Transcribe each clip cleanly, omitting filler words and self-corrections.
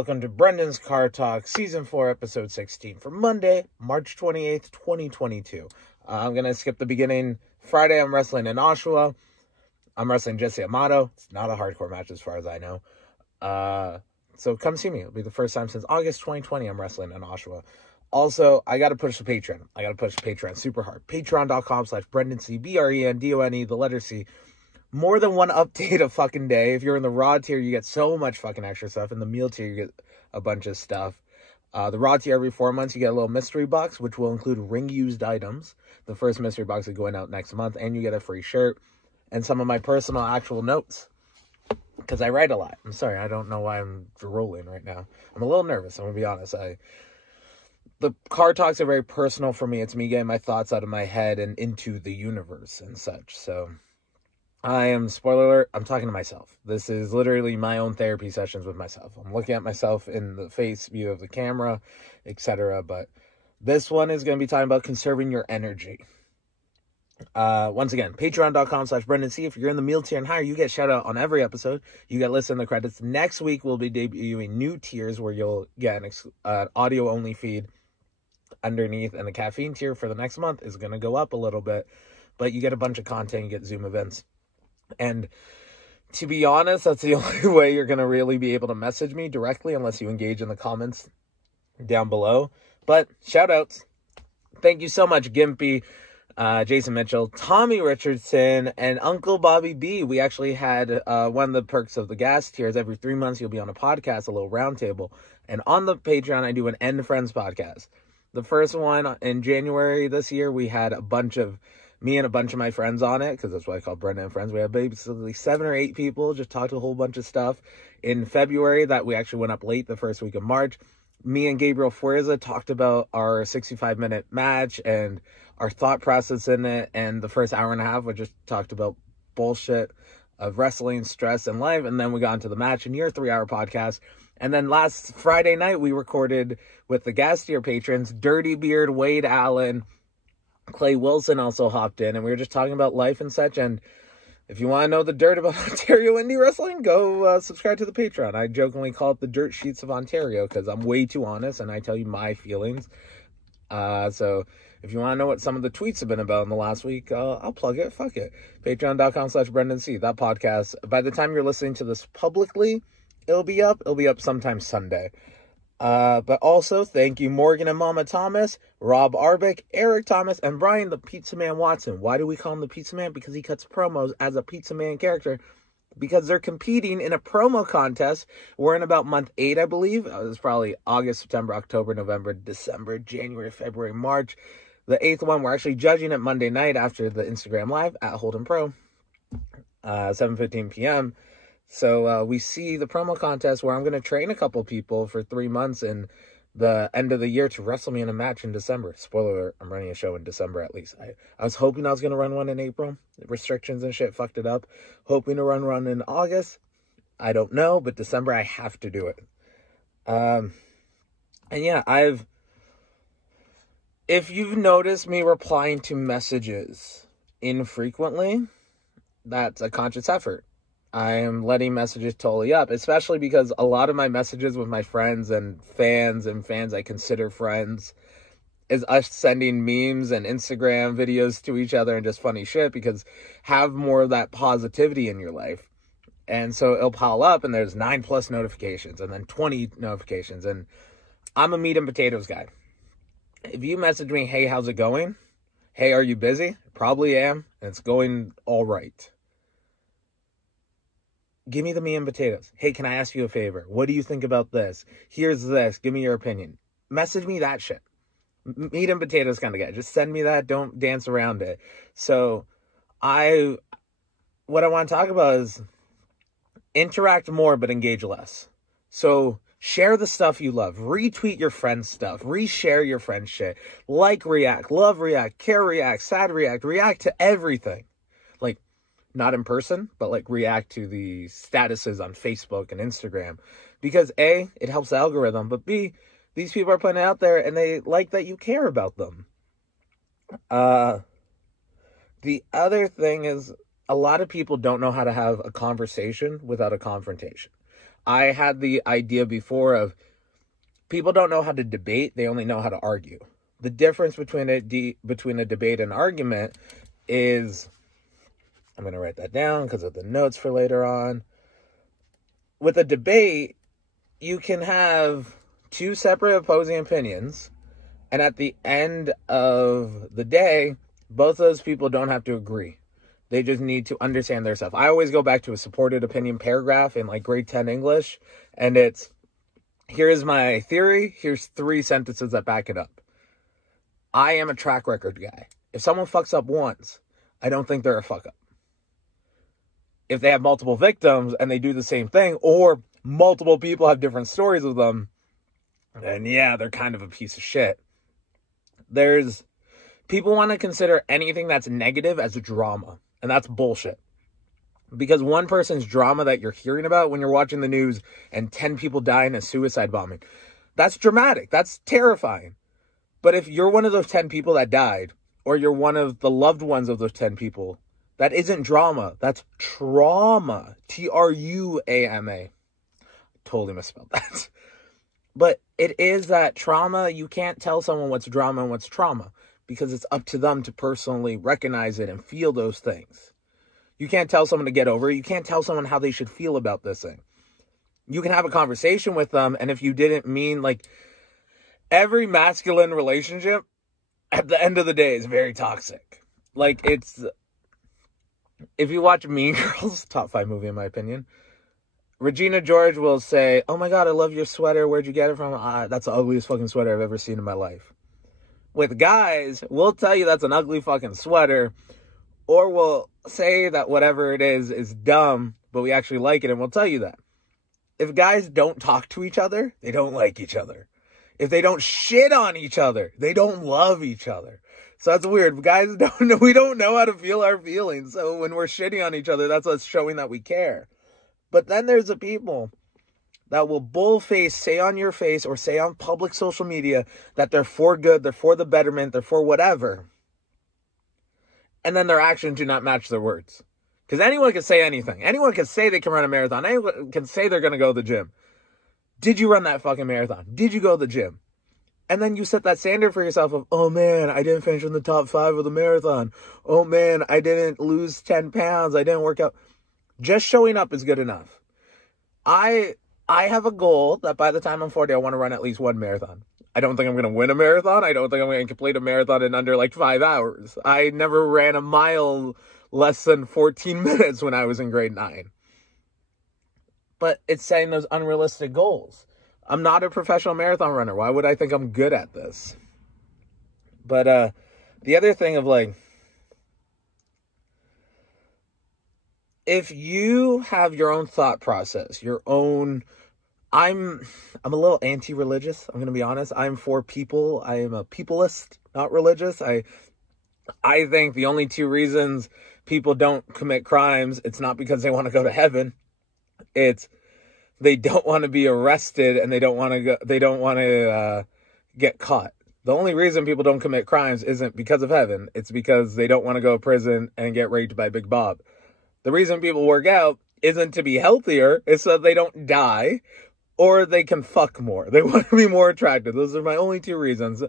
welcome to Brendan's Car Talk, Season 4, Episode 16, for Monday, March 28th, 2022. I'm going to skip the beginning. Friday, I'm wrestling in Oshawa. I'm wrestling Jesse Amato. It's not a hardcore match as far as I know. So come see me. It'll be the first time since August 2020 I'm wrestling in Oshawa. Also, I got to push the Patreon. I got to push the Patreon super hard. Patreon.com/BrendanC, BRENDONE, the letter C. More than one update a fucking day. If you're in the raw tier, you get so much fucking extra stuff. In the meal tier, you get a bunch of stuff. The raw tier, every 4 months, you get a little mystery box, which will include ring-used items. The first mystery box is going out next month, and you get a free shirt and some of my personal actual notes. Because I write a lot. I'm sorry, I don't know why I'm drooling right now. I'm a little nervous, I'm going to be honest. The car talks are very personal for me. It's me getting my thoughts out of my head and into the universe and such, so... spoiler alert, I'm talking to myself. This is literally my own therapy sessions with myself. I'm looking at myself in the face view of the camera, etc. But this one is going to be talking about conserving your energy. Once again, patreon.com/BrendanC. If you're in the meal tier and higher, you get shout out on every episode. You get listed in the credits. Next week, we'll be debuting new tiers where you'll get an audio-only feed underneath. And the caffeine tier for the next month is going to go up a little bit. But you get a bunch of content. You get Zoom events. And to be honest, that's the only way you're going to really be able to message me directly unless you engage in the comments down below. But shout outs. Thank you so much, Gimpy, Jason Mitchell, Tommy Richardson, and Uncle Bobby B. We actually had one of the perks of the gas tiers. Every 3 months, you'll be on a podcast, a little roundtable. And on the Patreon, I do an End Friends podcast. The first one in January this year, we had me and a bunch of my friends on it, because that's why I call Brendone and Friends. We had basically 7 or 8 people, just talked a whole bunch of stuff. In February, that we actually went up late the first week of March, me and Gabriel Fuerza talked about our 65-minute match and our thought process in it, and the first hour and a half, we just talked about bullshit of wrestling, stress, and life, and then we got into the match in your 3-hour podcast. And then last Friday night, we recorded with the gas tier patrons, Dirty Beard, Wade Allen, Clay Wilson also hopped in, and we were just talking about life and such. And if you want to know the dirt about Ontario indie wrestling, go subscribe to the Patreon. I jokingly call it the dirt sheets of Ontario because I'm way too honest and I tell you my feelings. So if you want to know what some of the tweets have been about in the last week, I'll plug it. Fuck it. Patreon.com/BrendanC. That podcast, by the time you're listening to this publicly, it'll be up. It'll be up sometime Sunday. But also, thank you, Morgan and Mama Thomas, Rob Arbick, Eric Thomas, and Brian the Pizza Man Watson. Why do we call him the Pizza Man? Because he cuts promos as a Pizza Man character. Because they're competing in a promo contest. We're in about month 8, I believe. It's probably August, September, October, November, December, January, February, March. The 8th one, we're actually judging it Monday night after the Instagram Live at Holden Pro, 7:15 p.m., So we see the promo contest where I'm going to train a couple people for 3 months in the end of the year to wrestle me in a match in December. Spoiler alert, I'm running a show in December at least. I was hoping I was going to run one in April. Restrictions and shit fucked it up. Hoping to run one in August. I don't know, but December I have to do it. And yeah, if you've noticed me replying to messages infrequently, that's a conscious effort. I am letting messages totally up, especially because a lot of my messages with my friends and fans I consider friends is us sending memes and Instagram videos to each other and just funny shit, because have more of that positivity in your life. And so it'll pile up and there's 9+ notifications and then 20 notifications. And I'm a meat and potatoes guy. If you message me, hey, how's it going? Hey, are you busy? Probably am. And it's going all right. Give me the meat and potatoes. Hey, can I ask you a favor? What do you think about this? Here's this. Give me your opinion. Message me that shit. Meat and potatoes kind of guy. Just send me that. Don't dance around it. So what I want to talk about is interact more, but engage less. So share the stuff you love. Retweet your friend's stuff. Reshare your friend's shit. Like react. Love react. Care react. Sad react. React to everything. Like, not in person, but like react to the statuses on Facebook and Instagram. Because A, it helps the algorithm, but B, these people are putting it out there and they like that you care about them. The other thing is, a lot of people don't know how to have a conversation without a confrontation. I had the idea before of people don't know how to debate, they only know how to argue. The difference between a debate and argument is, I'm going to write that down because of the notes for later on. With a debate, you can have two separate opposing opinions, and at the end of the day, both those people don't have to agree. They just need to understand themselves. I always go back to a supported opinion paragraph in like grade 10 English, and it's, here's my theory, here's 3 sentences that back it up. I am a track record guy. If someone fucks up once, I don't think they're a fuck up. If they have multiple victims and they do the same thing, or multiple people have different stories of them, then yeah, they're kind of a piece of shit. People want to consider anything that's negative as a drama, and that's bullshit. Because one person's drama that you're hearing about when you're watching the news and 10 people die in a suicide bombing, that's dramatic. That's terrifying. But if you're one of those 10 people that died, or you're one of the loved ones of those 10 people, that isn't drama. That's trauma. T-R-U-A-M-A. Totally misspelled that. But it is that trauma. You can't tell someone what's drama and what's trauma, because it's up to them to personally recognize it and feel those things. You can't tell someone to get over it. You can't tell someone how they should feel about this thing. You can have a conversation with them, and if you didn't mean, like, every masculine relationship at the end of the day is very toxic. Like, it's, if you watch Mean Girls, top 5 movie in my opinion, Regina George will say, oh my God, I love your sweater. Where'd you get it from? That's the ugliest fucking sweater I've ever seen in my life. With guys, we'll tell you that's an ugly fucking sweater, or we'll say that whatever it is dumb, but we actually like it, and we'll tell you that. If guys don't talk to each other, they don't like each other. If they don't shit on each other, they don't love each other. So that's weird. Guys we don't know how to feel our feelings. So when we're shitting on each other, that's us showing that we care. But then there's the people that will bullface, say on your face, or say on public social media that they're for good, they're for the betterment, they're for whatever. And then their actions do not match their words. Because anyone can say anything. Anyone can say they can run a marathon. Anyone can say they're going to go to the gym. Did you run that fucking marathon? Did you go to the gym? And then you set that standard for yourself of, oh man, I didn't finish in the top 5 of the marathon. Oh man, I didn't lose 10 pounds. I didn't work out. Just showing up is good enough. I have a goal that by the time I'm 40, I want to run at least 1 marathon. I don't think I'm going to win a marathon. I don't think I'm going to complete a marathon in under like 5 hours. I never ran a mile less than 14 minutes when I was in grade 9. But it's setting those unrealistic goals. I'm not a professional marathon runner. Why would I think I'm good at this? But the other thing of like, if you have your own thought process, your own, I'm a little anti-religious. I'm going to be honest. I'm for people. I am a peopleist, not religious. I think the only 2 reasons people don't commit crimes, it's not because they want to go to heaven. It's they don't want to be arrested, and they don't want to get caught. The only reason people don't commit crimes isn't because of heaven. It's because they don't want to go to prison and get raped by Big Bob. The reason people work out isn't to be healthier. It's so they don't die, or they can fuck more. They want to be more attractive. Those are my only 2 reasons.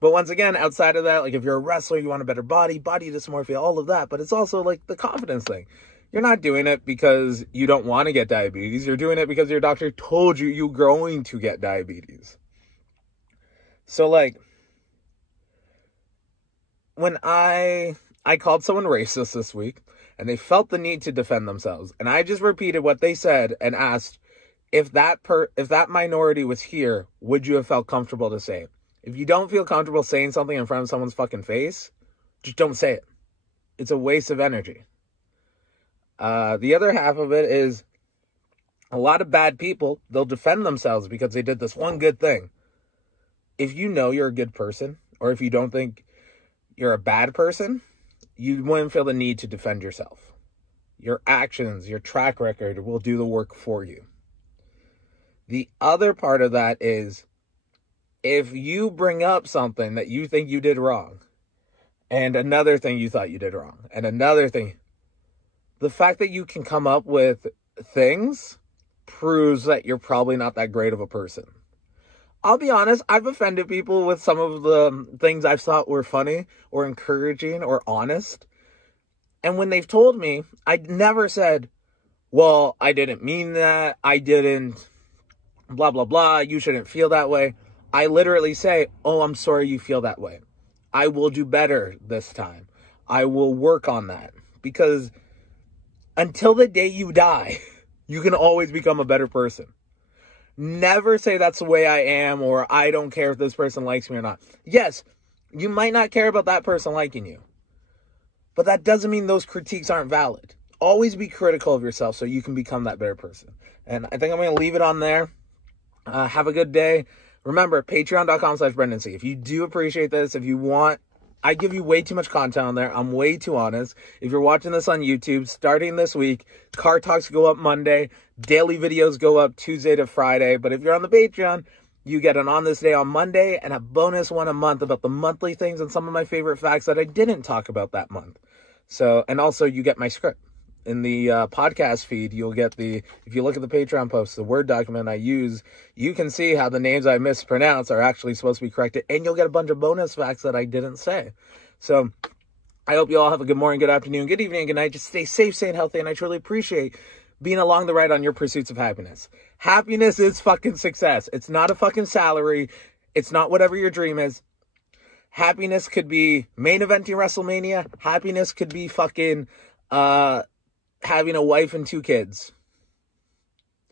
But once again, outside of that, like if you're a wrestler, you want a better body dysmorphia, all of that. But it's also like the confidence thing. You're not doing it because you don't want to get diabetes. You're doing it because your doctor told you you're going to get diabetes. So like, when I called someone racist this week, and they felt the need to defend themselves, and I just repeated what they said and asked, if that minority was here, would you have felt comfortable to say it? If you don't feel comfortable saying something in front of someone's fucking face, just don't say it. It's a waste of energy. The other half of it is a lot of bad people, they'll defend themselves because they did this one good thing. If you know you're a good person, or if you don't think you're a bad person, you wouldn't feel the need to defend yourself. Your actions, your track record will do the work for you. The other part of that is, if you bring up something that you think you did wrong, and another thing you thought you did wrong, and another thing, the fact that you can come up with things proves that you're probably not that great of a person. I'll be honest, I've offended people with some of the things I've thought were funny or encouraging or honest. And when they've told me, I never said, well, I didn't mean that. I didn't blah, blah, blah. You shouldn't feel that way. I literally say, oh, I'm sorry you feel that way. I will do better this time. I will work on that. Because until the day you die, you can always become a better person. Never say that's the way I am, or I don't care if this person likes me or not. Yes, you might not care about that person liking you, but that doesn't mean those critiques aren't valid. Always be critical of yourself so you can become that better person. And I think I'm going to leave it on there. Have a good day. Remember, patreon.com/BrendoneC. If you do appreciate this, if you want, I give you way too much content on there. I'm way too honest. If you're watching this on YouTube, starting this week, Car Talks go up Monday. Daily videos go up Tuesday to Friday. But if you're on the Patreon, you get an On This Day on Monday and a bonus one a month about the monthly things and some of my favorite facts that I didn't talk about that month. So, and also you get my script. In the podcast feed, you'll get if you look at the Patreon posts, the Word document I use, you can see how the names I mispronounce are actually supposed to be corrected, and you'll get a bunch of bonus facts that I didn't say. So I hope you all have a good morning, good afternoon, good evening, good night. Just stay safe, stay healthy, and I truly appreciate being along the ride on your pursuits of happiness. Happiness is fucking success. It's not a fucking salary. It's not whatever your dream is. Happiness could be main eventing WrestleMania. Happiness could be fucking having a wife and 2 kids.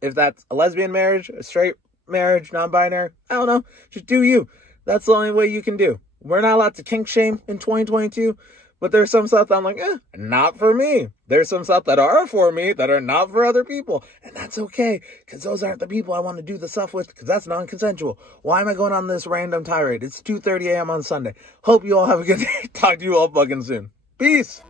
If that's a lesbian marriage, a straight marriage, non-binary, I don't know. Just do you. That's the only way you can do. We're not allowed to kink shame in 2022, but there's some stuff that I'm like, not for me. There's some stuff that are for me that are not for other people. And that's okay, because those aren't the people I want to do the stuff with, because that's non-consensual. Why am I going on this random tirade? It's 2:30 a.m. on Sunday. Hope you all have a good day. Talk to you all fucking soon. Peace.